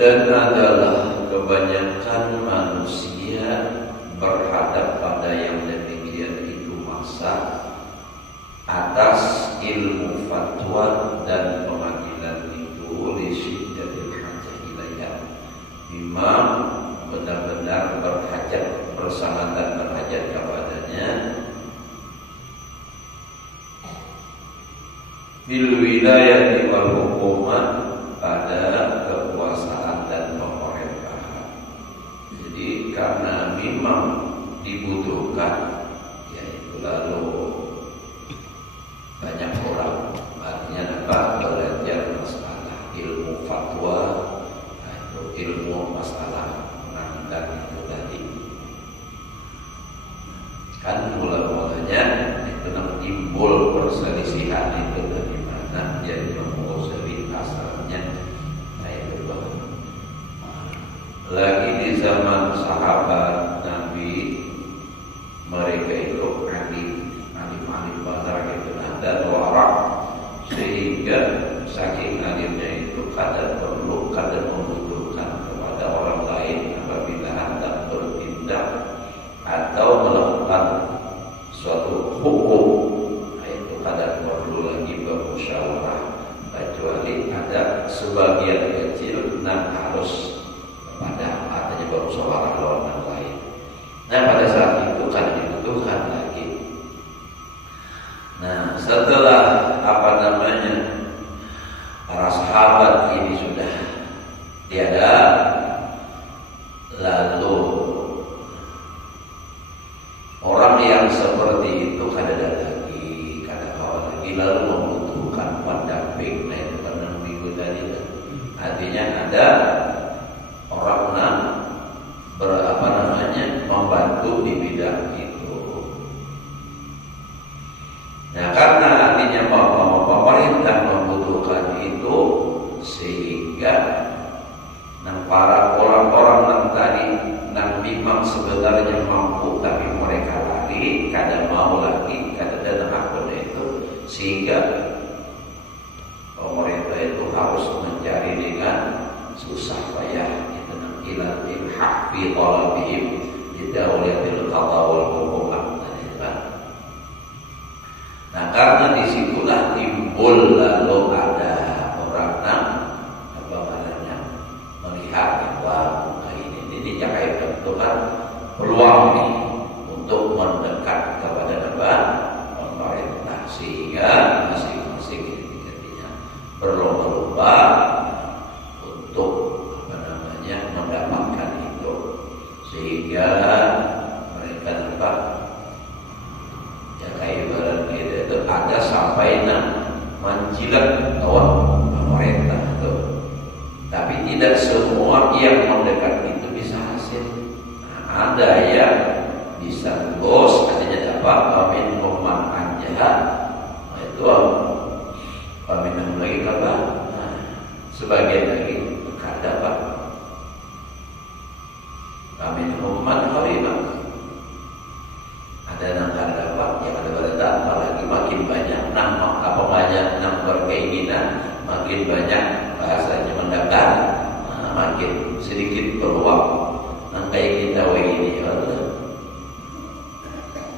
Dan adalah kebanyakan manusia berhadap pada yang demikian itu masa atas ilmu fatwa dan pemanggilan itu lisyiddatil hajah ilayah. Memang benar-benar berhajat bersama dan berhajat kepadanya bil wilayah wal hukumat, pada kekuasaan dan pemerintahan. Jadi karena memang dibutuhkan, yaitu lalu banyak orang artinya dapat belajar masalah ilmu fatwa, atau ilmu masalah pengadilan itu tadi. Kan mula-mulanya itu timbul perselisihan itu dari mana jadi Ghazali asalnya. Nah itu lagi di zaman sahabat Nabi, mereka itu alim besar gitu dan warak, sehingga saking alimnya itu kadang perlu, kadang membutuhkan kepada orang lain apabila hendak bertindak atau melakukan suatu hukum. Nah itu kadang perlu lagi bermusyawarah, kecuali ada sebagian kecil yang harus pada artinya bermusyawarah lawan yang lain. Nah pada saat itu kan dibutuhkan lagi. Nah setelah para sahabat ini sudah tiada, lalu orang yang seperti itu kadang lagi, lalu membutuhkan pendamping. Nah itu pendamping itu tadi, artinya ada orang yang membantu di bidang itu. Nah karena artinya pemerintah membutuhkan itu, sehingga para orang-orang yang tadi yang memang sebenarnya mampu tapi mereka lari, kadang mau lagi, kadang datang akun itu, sehingga pemerintah itu harus mencari dengan susah payah ilal ilhaq fi talabihim lidawlatil qada wal hukumat. Nah karena disitulah timbul lalu ada orang yang melihat bahwa ini kayak itu kan peluang nih untuk mendekat kepada pemerintah, sehingga masing-masing intinya berlomba-lomba untuk mendapatkan itu, sehingga mereka dapat kayak ibarat itu ada sampai menjilat lawan pemerintah itu. Tapi tidak semua yang mendekat itu bisa hasil. Nah, ada yang bisa bos, artinya dapat pamin hukuman anjahat. Nah itu pamin lagi apa? Nah, sebagian lagi makin banyak bahasanya mendatar, makin sedikit peluang. Nah kayak kita ini Allah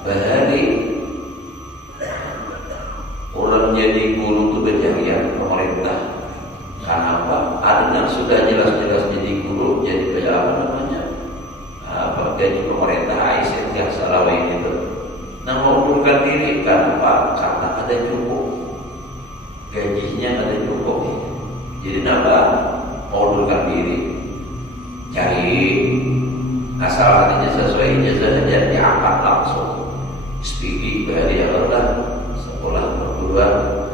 bahari orang jadi guru itu pencarian pemerintah. Kenapa? Ada yang sudah jelas-jelas jadi guru, jadi kayak apa namanya? Gaji pemerintah ASN yang salah gitu. Nah mengundurkan diri kenapa? Karena ada cukup gajinya, ada cukup. Jadi kenapa mengundurkan diri? Cari asal hatinya sesuai ijazah saja diangkat langsung. Studi dari Allah sekolah perguruan,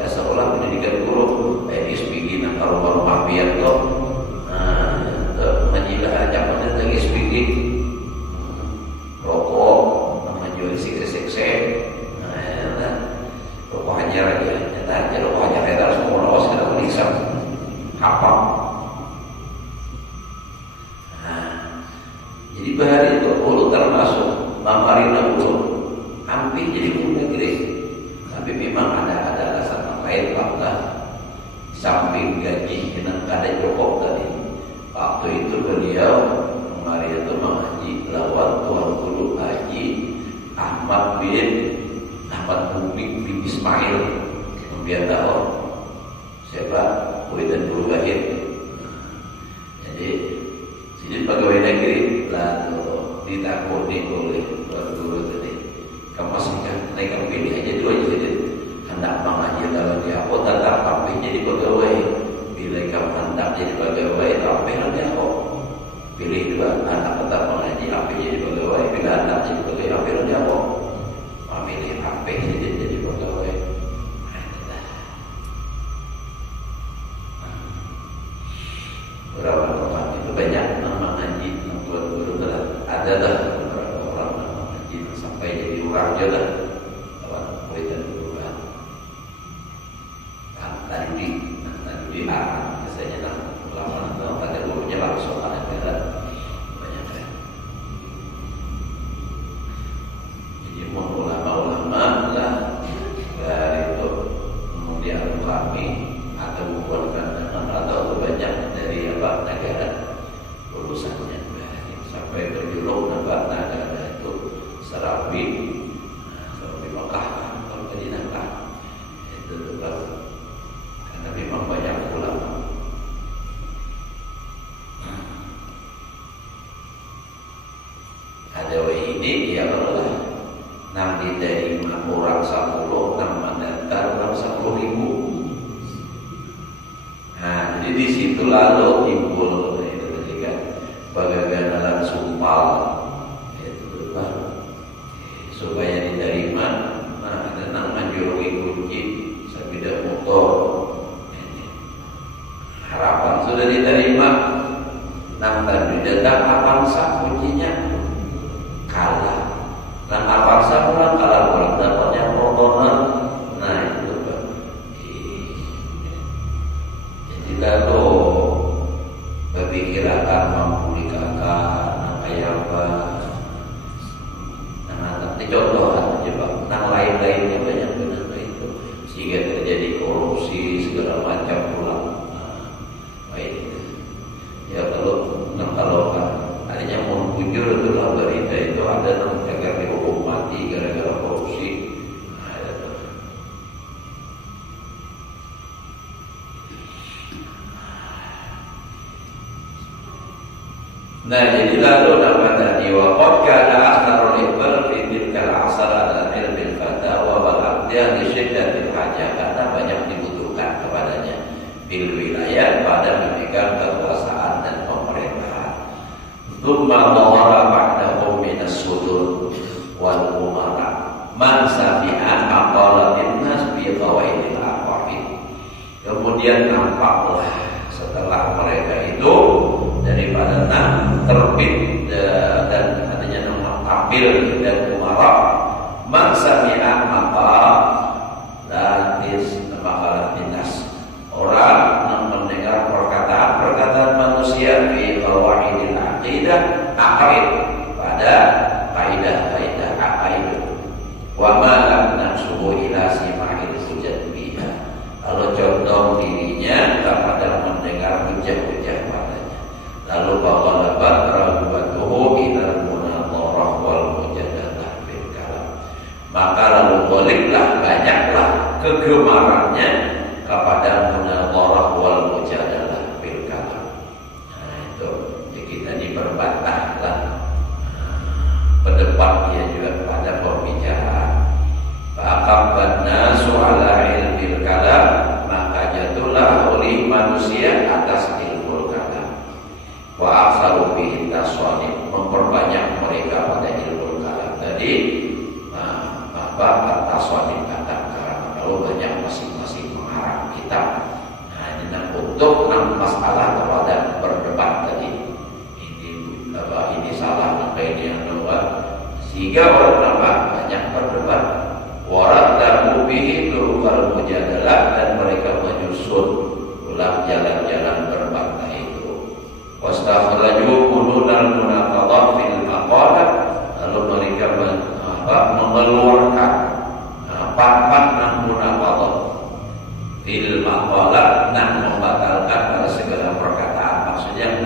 sekolah pendidikan guru, SPG nah kalau mahbiat tuh, majilah zamannya lagi SPG, rokok, menjual sikse, rokok hajar aja, nyata rokok hajar itu harus mengulas kalau bisa apa. Jadi bahari itu ulu termasuk Marina ulu hampir jadi guru negeri, tapi memang ada alasan lain bahwa samping gaji yang ada cukup tadi. Waktu itu beliau kemarin itu mengaji lawan Tuan Guru Haji Ahmad bin Ismail. Biar tahu siapa Witan Guru Wahid. Jadi sini pegawai negeri lalu ditakuni oleh Tuan Guru tadi. Kamu masih naik pilih aja dulu aja jadi hendak mengaji dalam dia aku tetap tapi jadi pegawai. Bila kamu hendak jadi pegawai tapi nanti aku pilih dua anak tetap mengaji apa jadi pegawai. Bila anak jadi pegawai apa nanti aku memilih apa jadi pegawai. Berapa orang itu banyak nama ngaji Tuan Guru ada dah beberapa orang nama ngaji sampai jadi orang juga lawan murid guru tadi biasanya lah ulama atau pada gurunya langsung ada banyak kan. Jadi ulama lah dari itu kemudian kami atau membuatkan atau banyak dari negara urusannya sampai berjuluk negara itu Serabi Mekah kalau Madinah itu karena memang banyak ulama. Ada ini dia adalah nanti dari orang 10 mendatar orang 10.000. Nah jadi di situ lalu timbul itu tadi kan bagaimana sumpal itu supaya diterima. Nah ada nama jurungi kunci sabida motor. Harapan sudah diterima. Nampak datang Avanza kuncinya kalah. Dan Avanza pulang kalah dapatnya Protoner. Nah itu kan. Jadi lalu berpikir akan mampu dikakak kayak apa. Nah contoh coba. Nah lain-lainnya banyak benar itu sehingga terjadi korupsi segala macam pulang. Ya kalau kan adanya mau bujur itu lah berita itu ada yang dihukum mati gara-gara korupsi. Nah jadi lalu nama tadi waqad kana astarul iqbal fi tilkal asar ala ilmil fata wa balaghdiyah li syiddatil hajah karena banyak dibutuhkan kepadanya bil wilayah pada memegang kekuasaan dan pemerintahan. Tsumma dhahara ba'dahum minas sudur wal umara man sami'a maqalatin nas bi qawaidil aqwaqid. Kemudian nampaklah setelah mereka itu daripada terbit dan adanya nama tampil dan umara man sami'a maqalatin nas orang yang mendengar perkataan manusia fi qawaidil aqidah aqaid pada kaidah-kaidah aqaid wa ma lam nasuhu ila sima'il hujjat biha. Kalau condong dirinya salah kepada berdebat tadi. Ini salah, maka ini yang kedua. Sehingga orang banyak berdebat. Warat dan mubihi turukal mujadalah, dan mereka menyusun ulang jalan-jalan berbantah itu. Wastakhraju qulunal munaqadhat fil maqalat, lalu mereka mengeluarkan part-part munaqadhat fil maqalat, membatalkan pada segala perkataan. Maksudnya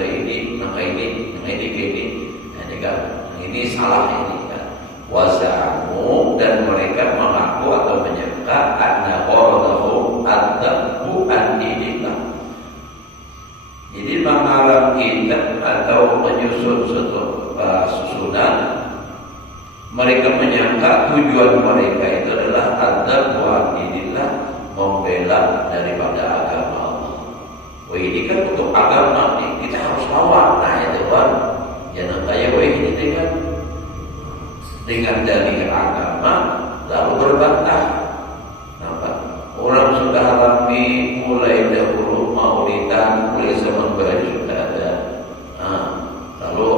ini salah ini kan. Wazamu, dan mereka mengaku atau menyangka anna qaradahu adzabu an dinillah. Jadi mengarang kita atau menyusun suatu susunan, mereka menyangka tujuan mereka itu adalah adzabu an dinillah, membela daripada agama Allah. Wah, ini kan untuk agama nih, kita harus lawan. Nah itu kan, jangan kayak ini dengan dalil agama lalu berbantah. Nampak? Orang sudah alami mulai dahulu maulidan, mulai zaman Bahari sudah ada. Lalu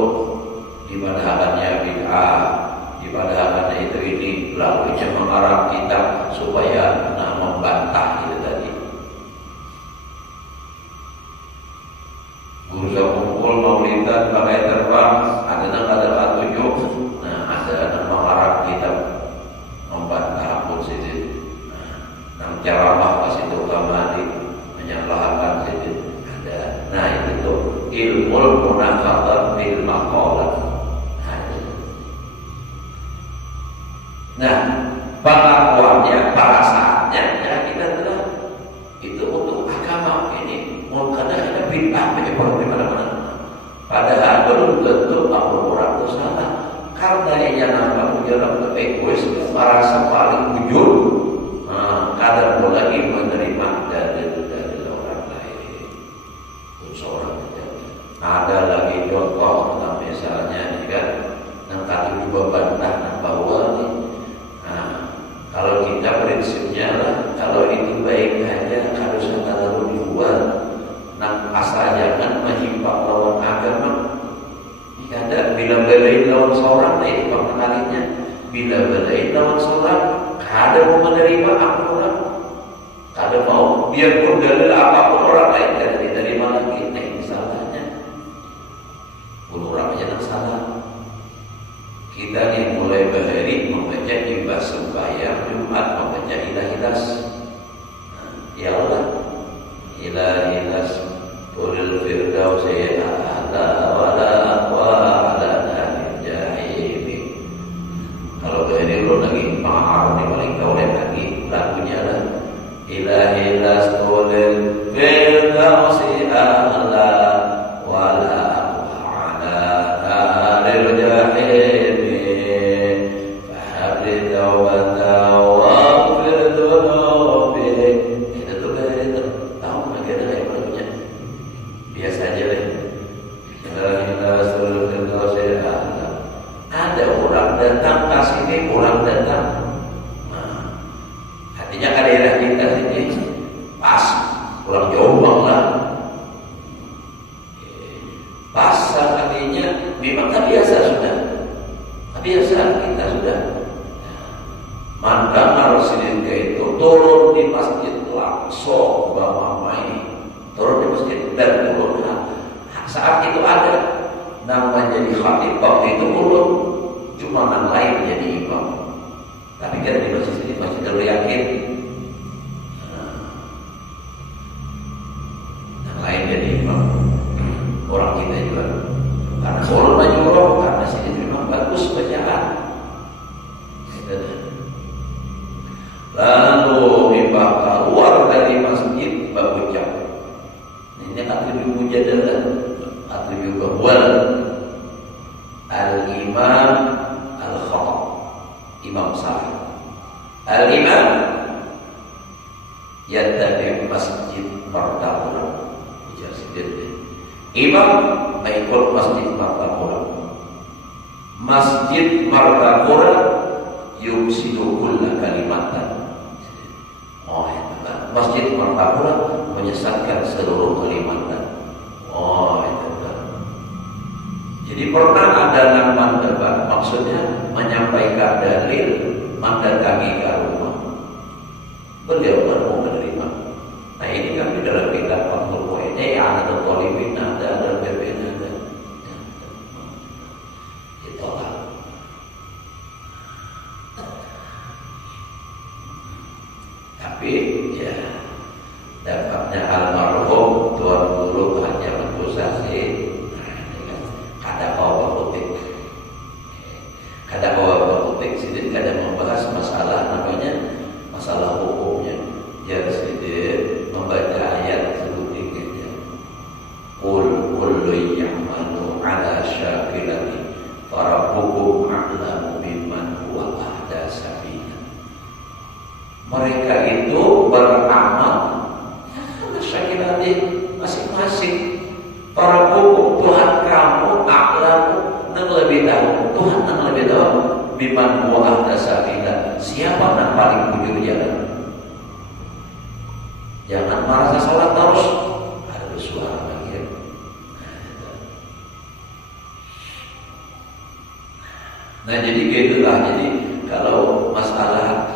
dipadahakannya bid'ah, dipadahakannya itu ini, lalu dia mengarang kita supaya membantah itu tadi. Berusaha kumpul maulidan pakai terbang, ada tujuh. Ada mengarang kita membantah pun sini. Ceramah pas itu kembali menyalahkan sini ada. Nah itu tuh ilmu munaqadhat bil maqalat. Nah pengakuannya, perasaannya ya kita adalah itu untuk agama ini. Kadang ada bid'ah menyebar di mana-mana. Padahal belum tentu orang itu salah. Karena ia nampak menjelang egois, merasa paling ujur, kadang mau lagi menerima dari orang lain. Seorang ada lagi contoh, misalnya jika kali dibantah bahwa kalau kita prinsipnya lah, kalau itu baik aja harusnya kalau dibuat, asal jangan menyimpang lawan agama. Ada bila belain lawan seorang, itu pengenalinya. Bila belain lawan seorang, kada mau menerima orang, kada mau biarpun dalil apapun orang lain kada diterima lagi. Ini salahnya. Pun orang aja salah. Kita nih mulai Bahari membaca ibadah sembahyang Jumat, membaca ilah-ilas. Ya Allah, ilah-ilas Qulil firdausi a'la wala aqwa ala narin jahim. Kalau ini belum lagi ma'ar nih, paling kau lihat lagi lagunya lah. Ilahilas qulil firdausi a'la wala aqwa ala narin jahim. Fahabli tawbata wa firdunubi. Itu tuh dari itu. Tahu lagi ada kayak lagunya. Biasa aja deh. Ada orang datang ke sini, orang datang. Artinya ke daerah kita sini pas, orang jauh banget. Pas artinya memang biasa sudah. Biasa kita sudah. Mandang harus itu turun di masjid langsung bawa main. Turun di masjid dan turun. Saat itu ada nama jadi khatib, waktu itu urut cuma nama lain jadi imam. Tapi kan di masjid ini masih terlalu yakin nama lain jadi imam. Orang kita juga karena urut menyuruh, karena sini memang bagus bacaan. Lalu imam keluar dari masjid berucap. Ini atribut mujadalah, atribut bahwal al-imam al-khata', imam salah. Al-imam yattabi masjid martabura. Imam mengikut masjid martabura. Masjid martabura yufsidu kulla kalimatan. Masjid martabura menyesatkan seluruh Kalimantan. Jadi pernah ada nama debat, maksudnya menyampaikan dalil, mendatangi ke rumah. Beliau mau menerima. Nah ini kami dalam kitab Fathul Mu'in, ada Tolibin, ada BBN, ada. Ditolak. Tapi ya dapatnya almarhum Tuan Guru hanya Mendusasi. Kada bawa politik sedikit kada membahas masalah namanya masalah hukumnya. Ya sedikit membaca ayat sebutinnya. Kullu ya'malu ala syakilati farabbukum a'lamu bimman huwa ahda sabila. Mereka itu beramal ala syakilati masing-masing. Para hukum Tuhan kamu a'lamu yang lebih tahu. Tuhan yang lebih tahu biman huwa ahda sabila. Siapa yang paling bujur jalan? Jangan merasa salah terus. Ada suara lagi ya. Nah jadi gitulah. Jadi kalau masalah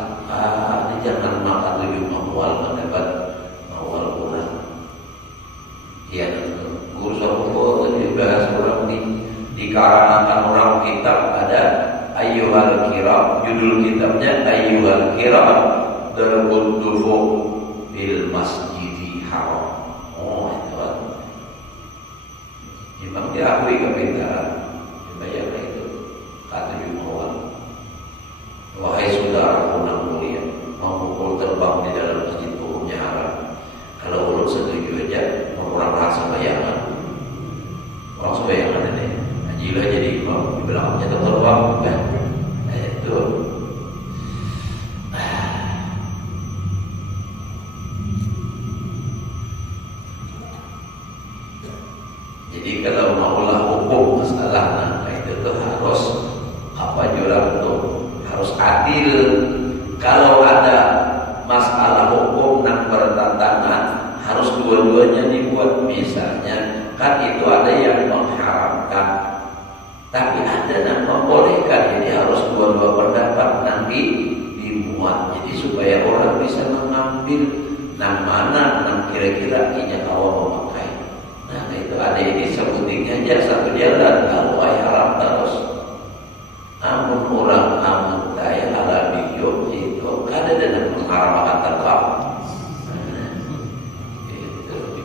ini jangan makan tujuh mawal mendapat mawal punah. Iya. Guru Sopo dibahas orang di karangan orang kitab ada Ayyuhal Kiram, judul kitabnya Ayyuhal Kiram Darbul Dufu bil Masjidi Haram. Oh itu kan memang diakui kepintaran. Dibayar itu kata Jumawan. Wahai saudaraku yang mulia, mau pukul terbang di dalam masjid hukumnya haram. Kalau ulun setuju aja orang rasa bayangan. Orang sembayangan ini Hajilah jadi imam di belakangnya terbang kan? Itu jadi kalau maulah hukum masalah itu tuh harus apa jurang tuh harus adil. Kalau ada masalah hukum yang bertentangan harus dua-duanya dibuat. Misalnya kan itu ada yang mengharamkan, tapi ada yang membolehkan. Jadi harus dua-dua pendapat nanti dimuat. Jadi supaya orang bisa mengambil yang mana yang kira-kira inya Allah memakai. Nah itu ada ini sebutingnya aja satu jalan. Kalau haram terus. Namun orang amun kaya alami itu ada yang mengharamkan tetap.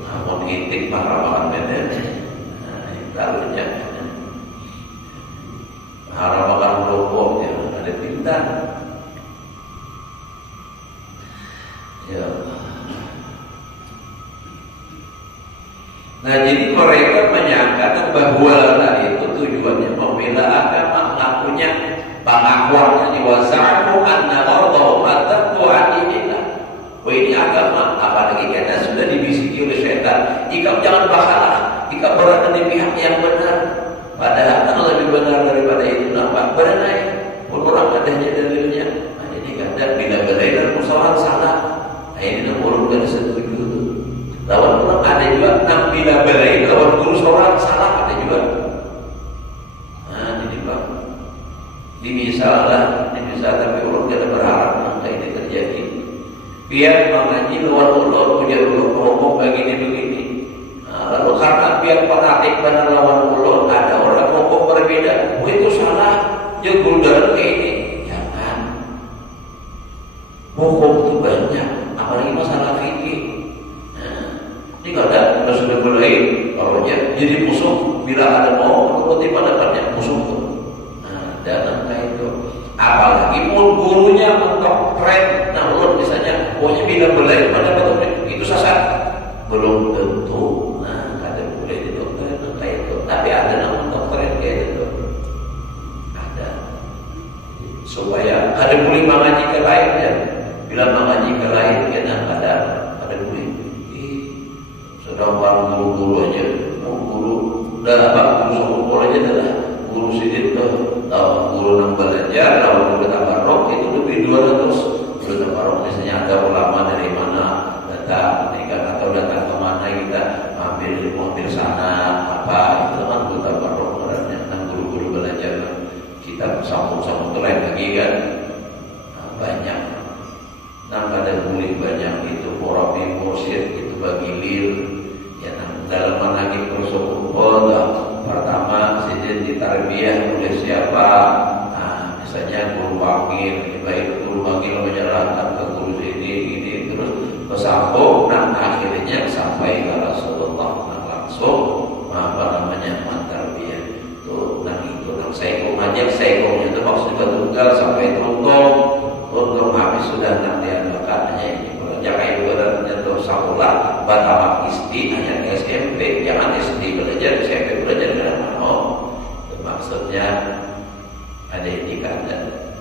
Namun intik mengharamkan beda. Lalunya mengharamkan rokok yang ada pintar. Ya. Nah jadi mereka menyangka bahwa itu tujuannya membela agama, ngakunya pengakuannya di wasahu anna Allahu ataku adilillah. Wah ini agama, apalagi karena sudah dibisiki oleh setan. Jika jangan bahalah, jika berada di pihak yang benar, padahal kan lebih benar daripada itu. Nampak berenai, pun orang adanya dalilnya. Nah ini kata bila beredar musawan salah. Nah ini nomor kan setuju. Lawan orang ada juga enam bila beredar lawan guru seorang salah ada juga. Nah ini bang, ini misalnya, tapi orang tidak berharap angka ini terjadi. Biar mengaji lawan ulur punya ulur kelompok begini. Nah, lalu karena biar fanatik benar lawan ulur, ada orang kelompok berbeda. Oh itu salah, jegul dalam kayak ini. Jangan. Hukum itu banyak, apalagi masalah fikih. Nah, ini kalau ada sudah mulai, kalau jadi musuh bila ada mau menuruti pendapatnya musuh. Nah, dan kayak itu. Apalagi pun gurunya mentok keren. Nah, ulun misalnya, pokoknya bila belai pendapat itu sasar. Belum tentu. Nah, ada boleh di dokter kayak itu. Tapi ada yang mentok keren kayak itu. Ada. Supaya ada boleh mengaji ke lain ya. Bila mengaji ke lain kena ada boleh. Sedang guru-guru aja, guru dah apa guru aja dah guru sidit guru nang belajar lawan guru tabarok itu lebih 200 guru tabarok misalnya ada ulama dari mana datang nikah atau datang ke mana kita ambil sana apa itu kan guru tabarok orangnya ada boleh banyak itu murabi mursyid itu bagilir ya dalam manhaj Rasulullah. Pertama sejak ditarbiyah oleh siapa? Nah, misalnya guru wakil, baik guru wakil menjelaskan ke guru ini terus bersambung dan akhirnya sampai ke Rasulullah langsung mentarbiyah itu. Nah itu saikong aja, saikongnya itu maksudnya tunggal sampai tuntung habis sudah nanti adakan hanya ini belajar kayak beratnya terus sekolah batama isti hanya SMP, jangan SD belajar SMP belajar dalam mau maksudnya ada indikator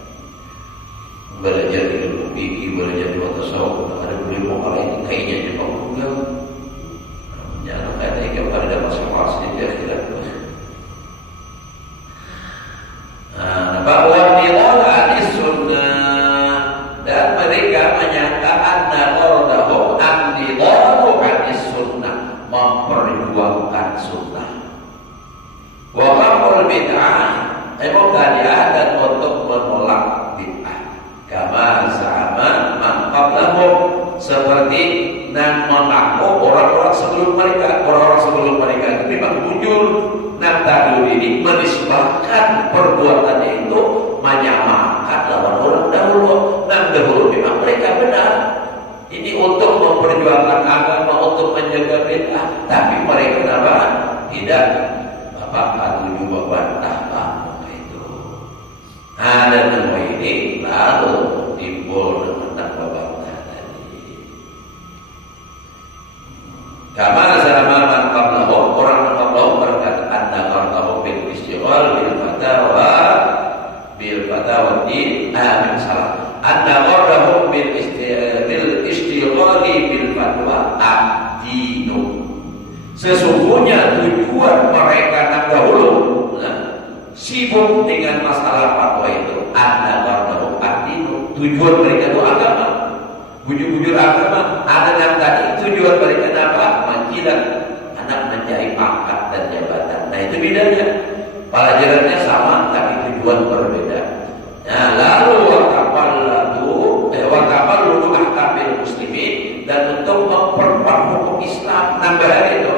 belajar ilmu fikih, belajar tasawuf, ada boleh mau ini kayaknya juga tunggal jangan ada yang pada masing-masing dia tidak bahwa nilai hadis sunnah dan mereka menyatakan nalardahu an-nidaru hadis sunnah, memperjuangkan sunnah wa qamul bid'ah mubtadi'ah dan untuk menolak bid'ah kama sama man qablahum seperti dan mengaku orang-orang sebelum mereka itu memang muncul. Nah tadi ini menisbahkan perbuatannya itu menyamakan lawan orang dahulu. Nah dahulu memang mereka benar. Ini untuk memperjuangkan agama, untuk menjaga bid'ah. Tapi mereka apa? Tidak akan membantah itu. Nah dan semua ini lalu timbul dengan babak tadi. Kama sama man qablahum, orang qablahum berkata anna qablahum bil istighal bil fatawa din amin salah. Anna qablahum bil istighal bil fatwa ad-dinu. Sesungguhnya tujuan mereka dahulu sibuk dengan masalah fatwa itu. Anna qablahum ad-dinu. Tujuan mereka itu agama. Bujur-bujur agama. Ada yang tadi tujuan mereka apa? Menjilat anak mencari pangkat dan jabatan. Nah itu bedanya. Pelajarannya sama tapi tujuan berbeda. Nah lalu wakabalu ahkamil muslimin dan untuk memperkuat hukum Islam nambah itu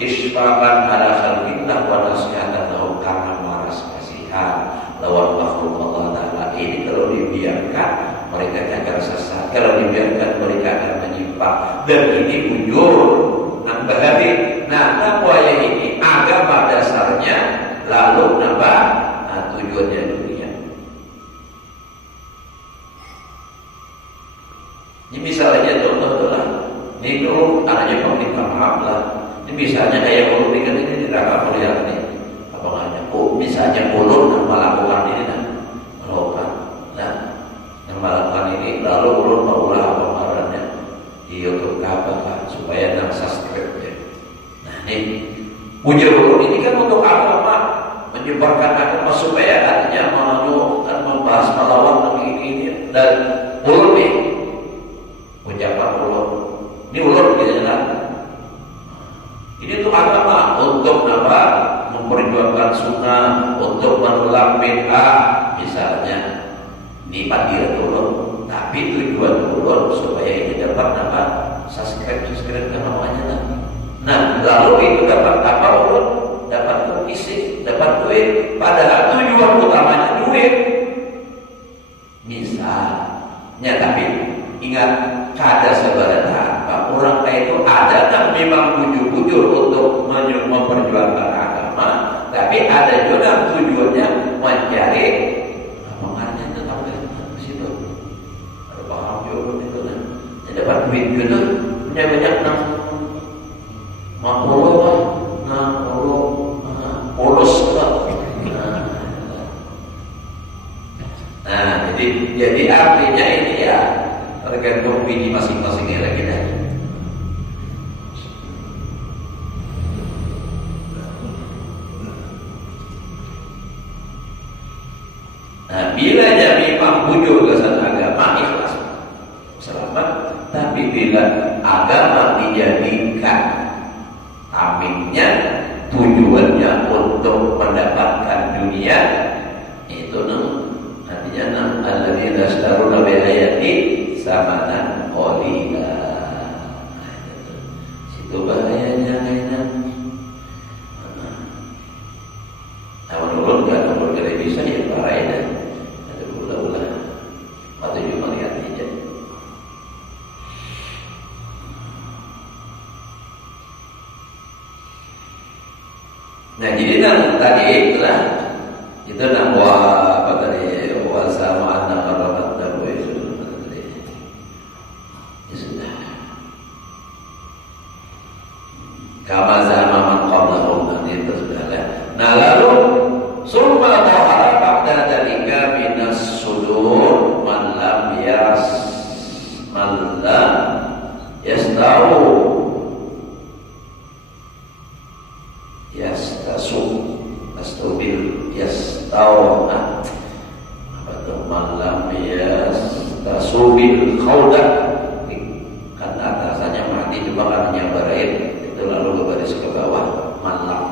isfaqan ala khalqillah wa nasihatan lahum karena maras kasihan lawan makhluk Allah Ta'ala. Ini kalau dibiarkan mereka akan sesat, kalau dibiarkan mereka akan menyimpang dan ini bujur nambah hari. Nah nampaknya ini agama dasarnya lalu nambah tujuannya dunia. Ini misalnya contoh adalah ini dulu anaknya pemerintah maaf lah. Ini misalnya kayak ulun ini tidak akan melihat nih apa namanya. Oh misalnya ulun melakukan ini dan melakukan, nah yang melakukan ini lalu ulun maulah apa marahnya di YouTube apa supaya nang subscribe ya. Nah ini punya ulun ini kan untuk apa menyebarkan agama supaya artinya mau dan membahas melawan ini dan ulun nih ucapan ulun ini ulun gitu kan. Ini tuh agama untuk apa? Memperjuangkan sunnah, untuk menolak bid'ah misalnya. Ini pandir ulun, tapi tujuan ulun supaya ini dapat apa? Subscribe kan namanya lah. Nah lalu itu dapat apa ulun? Dapat komisi, dapat duit. Padahal tujuan utamanya duit. Misalnya tapi ingat kada sebenarnya apa orang kayak itu ada kan memang bujur-bujur untuk memperjuangkan agama, tapi ada juga tujuannya mencari makanya itu sampai di situ ada paham juga itu kan dapat duit gitu punya banyak polos lah. Nah jadi artinya ini ya tergantung pilih masing-masing lagi dah. Nah, bila jadi bujur ke satu agama ikhlas selamat, tapi bila agama dijadikan aminnya tujuannya untuk mendapatkan dunia itu artinya alladzina astaruna bi ayati samanan Nah jadi tadi itulah itu nama apa tadi sama anak karamat dabu itu tadi ya sudah kama sama man qablahum tadi itu sudah lah. Nah lalu summa dhahara ba'da dzalika minas sudur man lam yastawu apa tuh malam yastasubil khawdah kan atasannya mati coba kan nyabarain itu lalu ke baris ke bawah malam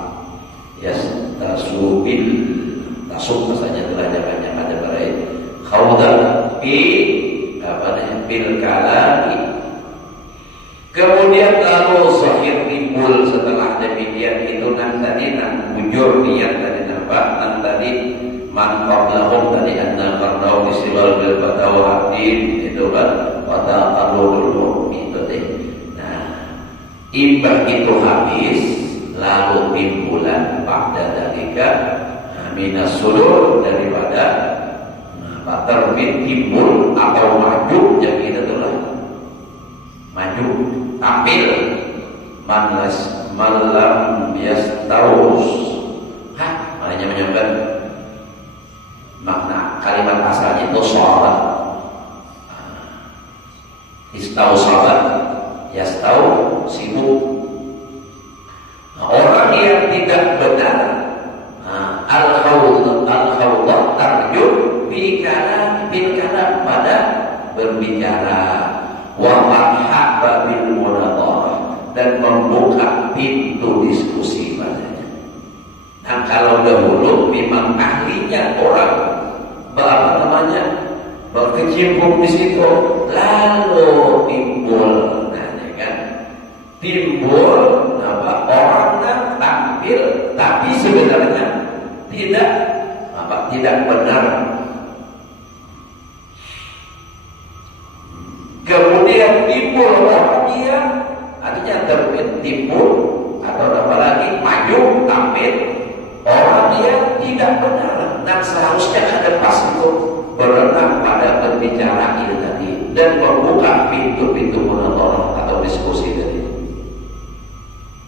yastasubil tasuk masanya telajakannya ada barain khawdah bil kalami. Kemudian lalu zahir timbul setelah demikian itu tadi bujur niat tadi nampak tadi man qablahum tadi anna qarnau istiwal bil batawa adin itu kan pada qalul itu deh. Nah imbah itu habis lalu timbulan pada dalika minas sudur daripada terbit timbul atau maju jadi itu itulah maju tampil malam yastaus maknanya menyebabkan makna kalimat asalnya itu sholat istau sholat yastau sibuk. Orang yang tidak benar al-khawdah tarjun bilkana pada berbicara wa mahabba bil munadharah dan membuka pintu diskusi padanya. Nah kalau dahulu memang ahlinya orang berkecimpung di situ lalu timbul timbul orang tampil tapi sebenarnya tidak benar. Kemudian timbul orang dia artinya timbul atau apa lagi maju tampil orang dia tidak benar dan seharusnya ada pas itu berenang pada berbicara itu tadi dan membuka pintu-pintu munadharah atau diskusi tadi.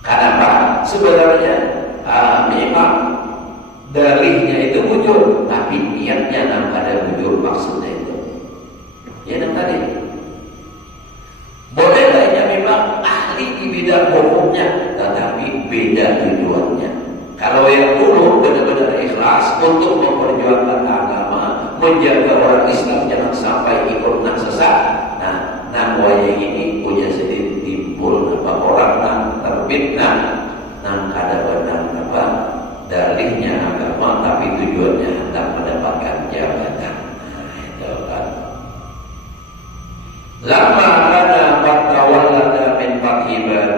Kenapa? Sebenarnya memang dalihnya itu muncul tapi niatnya ada bujur maksudnya itu ya tadi. Boleh lainnya memang ahli di bidang hukumnya, tetapi beda tujuannya. Kalau yang dulu benar-benar ikhlas untuk memperjuangkan agama, menjaga orang Islam jangan sampai ikut sesat. Nah yang ini punya sedikit timbul orang terbit ada benar dalihnya agama, tapi tujuannya hendak mendapatkan jabatan. Itu kan. Lama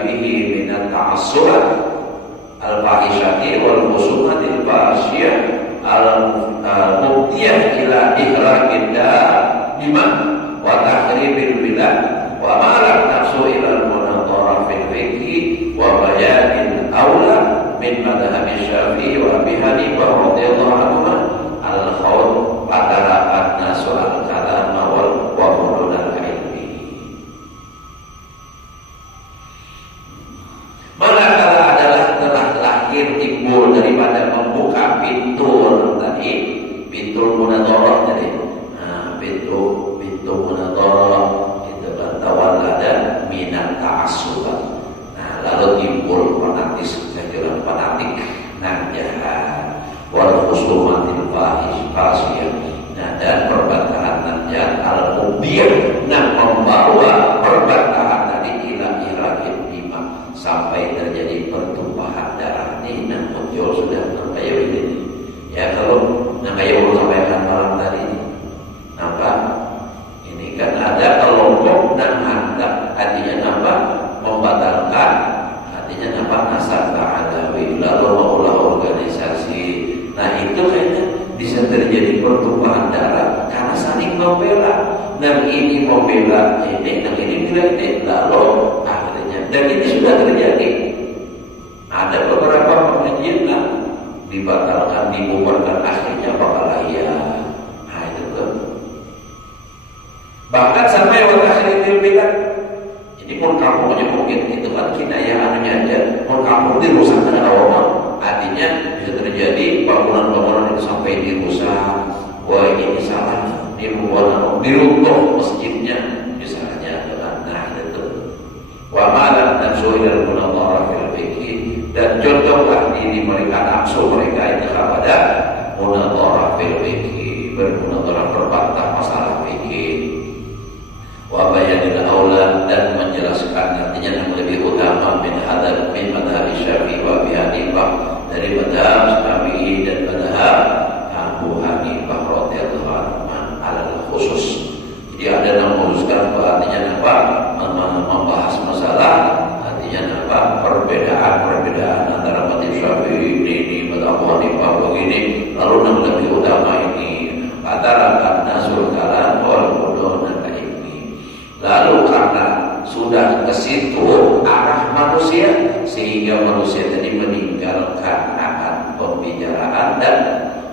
bihi min at-ta'assurat al-fahishati wal khusumati al-fahishiyah al-mubtiyah ila ihraqid dima wa tahribil bilad wa malak nafsu ila al-munadharah fil fiqhi wa bayanin awla min madhhabi Syafi'i wa Abi Hanifah radhiyallahu anhu al-khawd fatarakat nasu al-kalam wal qawlul manakala adalah telah lahir timbul daripada membuka pintu tadi pintu munadharah tadi pintu munadharah itu tawallada minat ta'assubat. Lalu timbul fanatik jahat wal khusumatil fahishiyah dan perbantahan jahat al-mubiyah membawa perbantahan tadi ila iraqid bima sampai terjadi pertumpahan darah ini muncul sudah kayak ini ya. Kalau kayak sampaikan malam tadi nampak ini kan ada kelompok dan hendak artinya membatalkan artinya nasab ta'alawi lalu maulah organisasi. Nah itu kayaknya bisa terjadi pertumpahan darah karena saling membela. Dan ini membela ini, dan ini bila ini lalu akhirnya dan ini sudah terjadi. Ada beberapa pengajian dibatalkan, dibubarkan, akhirnya bakal ya. Nah itu tuh. Bahkan sampai waktu akhirnya bilang, ini pun kampungnya mungkin itu kan kinayah anunya aja, pun kampung dirusak kan awal, artinya bisa terjadi bangunan-bangunan itu sampai dirusak. Wah ini salah, diruntuh masjidnya misalnya dengan nah itu. Wa malam dan suhil munadharah fil fikih, dan contohlah diri mereka, nafsu mereka itu kepada munadharah fil fikih, bermunadharah berbantah masalah fikih. Wa bayanil aula, dan menjelaskan artinya yang lebih utama min madhab Syafi'i wa Abi Hanifah, dari madhab Syafi'i dan madhab Abu Hanifah radhiyallahu anhu alal khusus. Jadi ada yang mengkhususkan artinya apa? Membahas masalah artinya apa? Perbedaan antara madhab Syafi'i ini madhab Abu Hanifah begini, lalu yang lebih utama ini antara an-nasul kalam wal qudun. Lalu karena sudah ke situ arah manusia, sehingga manusia tadi meninggalkan akan pembicaraan dan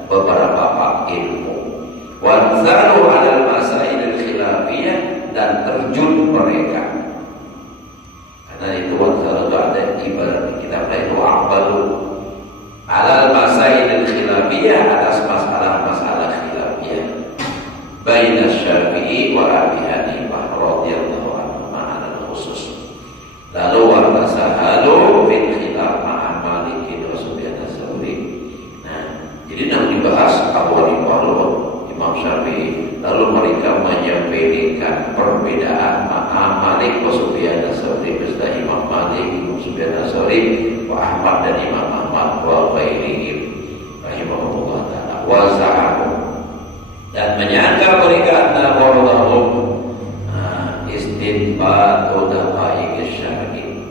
beberapa bab ilmu. Wanzalu 'alal masail al-khilafiyah, dan terjun mereka. Karena itu wanzalu itu ada ibarat kita itu abalu 'alal masail al-khilafiyah, atas masalah-masalah khilafiyah. Baina Syafi'i wa Abi Hanifah radhiyallahu anhu ma'al khusus. Lalu wartasahalu fil khilaf ma'a Maliki wa Sufyan ats-Tsauri. Nah, jadi yang dibahas Abu Hanifah lalu Imam Syafi'i, lalu mereka menyampaikan perbedaan ma'a Malik wa Sufyan ats-Tsauri, beserta Imam Malik, Imam Sufyan ats-Tsauri, wa Ahmad dan Imam Ahmad wa ghairihim rahimahullah ta'ala. Wa za'amu, dan menyangka mereka antara warahum istinbat udhafa'i syar'i.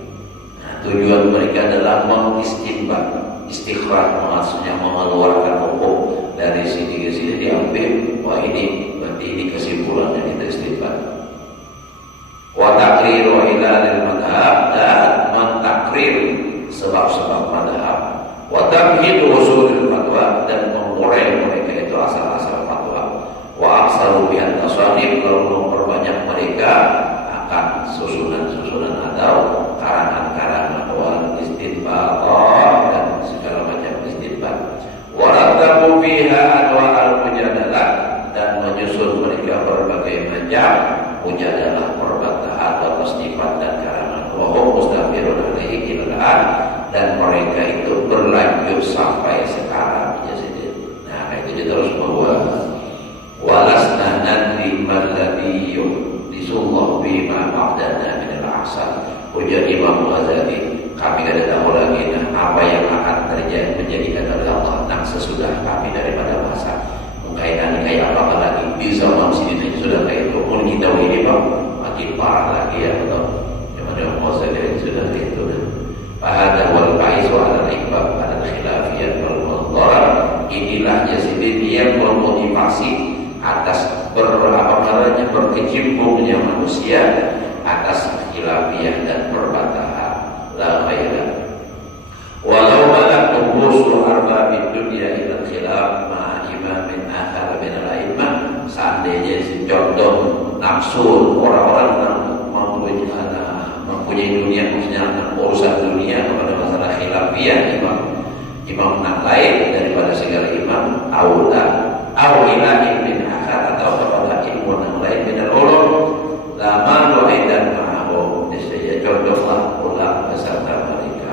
Tujuan mereka adalah mengistinbat, istikhraj, maksudnya mengeluarkan hukum dari sini ke sini diambil. Wah ini berarti ini kesimpulannya kita istinbat. Wa taqriru ilalil madhab, dan mentakrir sebab-sebab madhab. Wa tamhid usulul fatwa, dan mengurai mereka itu asal-asal fatwa. Wa aksaru bihan tasanif, kalau memperbanyak mereka akan susunan-susunan atau karangan-karangan wal istinbat dan segala macam istinbat. Wa rattabu fiha anwa al-mujadalah, dan menyusun mereka berbagai macam mujadalah, perbantahan atau tasnifat dan karangan. Wa hum mustafirun alaihi ilal, dan mereka itu berlanjut sampai sekarang. Nah itu terus bahwa walasna nadri malladhi disullah bima ba'dana min al-ahsan. Ujar Imam Ghazali, kami tidak tahu lagi apa yang akan terjadi menjadikan oleh Allah sesudah kami daripada masa. Kaitan kayak apa lagi di zaman sini sudah kayak itu. Pun kita ini Pak makin parah lagi ya, betul. Yang Imam Ghazali sudah kayak itu. Fahadha wal ba'is wa al-iqbab al-khilafiyat wal mudharar. Inilah jadi dia memotivasi atas berkecimpungnya manusia atas khilafiyah dan perbantahan. La khaira walau balagh nubusul arbabid dunya ila khilaf ma'a imamin akhar min al-a'immah. Seandainya contoh nafsu orang-orang yang mempunyai dunia, maksudnya urusan dunia kepada masalah khilafiyah, imam yang lain daripada segala imam, awila ibn akhar, atau kepada ilmu yang lain minal ulum, lama lu'idan ma'ahum, niscaya contohlah ulama beserta mereka.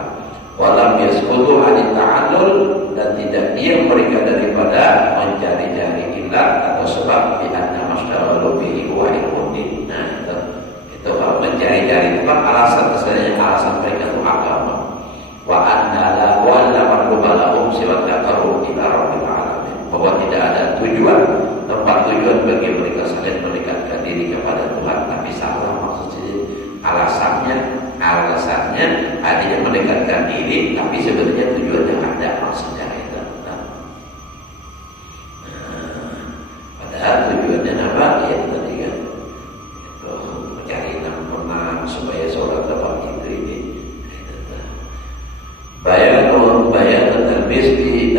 Walam yasqutu 'anil ta'allul, dan tidak diam mereka daripada mencari-cari ilat atau sebab bi anna mashtaghalu bihi wa ilmun. Nah itu kalau mencari-cari itu alasan, kesannya alasan mereka itu agama. Wa anna la wala mardubalahum siwa taqarrub ila rabbil alamin, bahwa tidak ada tempat tujuan bagi mereka selain mendekatkan diri kepada Tuhan. Tapi salah maksudnya, alasannya adanya mendekatkan diri, tapi sebenarnya tujuannya ada maksudnya itu. Padahal tujuannya apa? Ya tadi kan itu mencari menang supaya sholat dapat itu ini. Bayanul talbis bi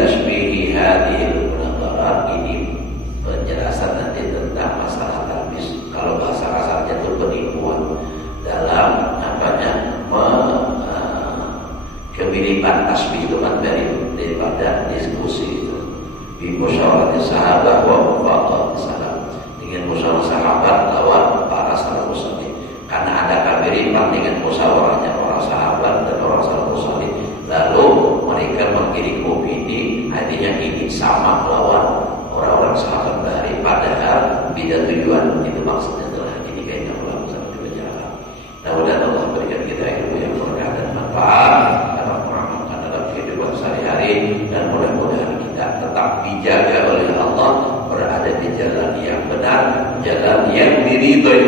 kutipan tasbih itu kan daripada diskusi itu. Bi musyawarati sahabat wa mufaqqah sahabat, dengan musyawarah sahabat lawan para salafus salih. Karena ada kebiriman dengan musyawarahnya para sahabat dan orang salafus salih. Lalu mereka mengirim opini, artinya ini sama lawan orang-orang sahabat dari padahal beda tujuan. Itu maksudnya adalah ini kayaknya Allah sangat berjalan. Mudah-mudahan Allah berikan kita ilmu yang berkah dan manfaat dalam mengamalkan dalam kehidupan sehari-hari, dan mudah-mudahan kita tetap dijaga oleh Allah berada di jalan yang benar, jalan yang diridhoi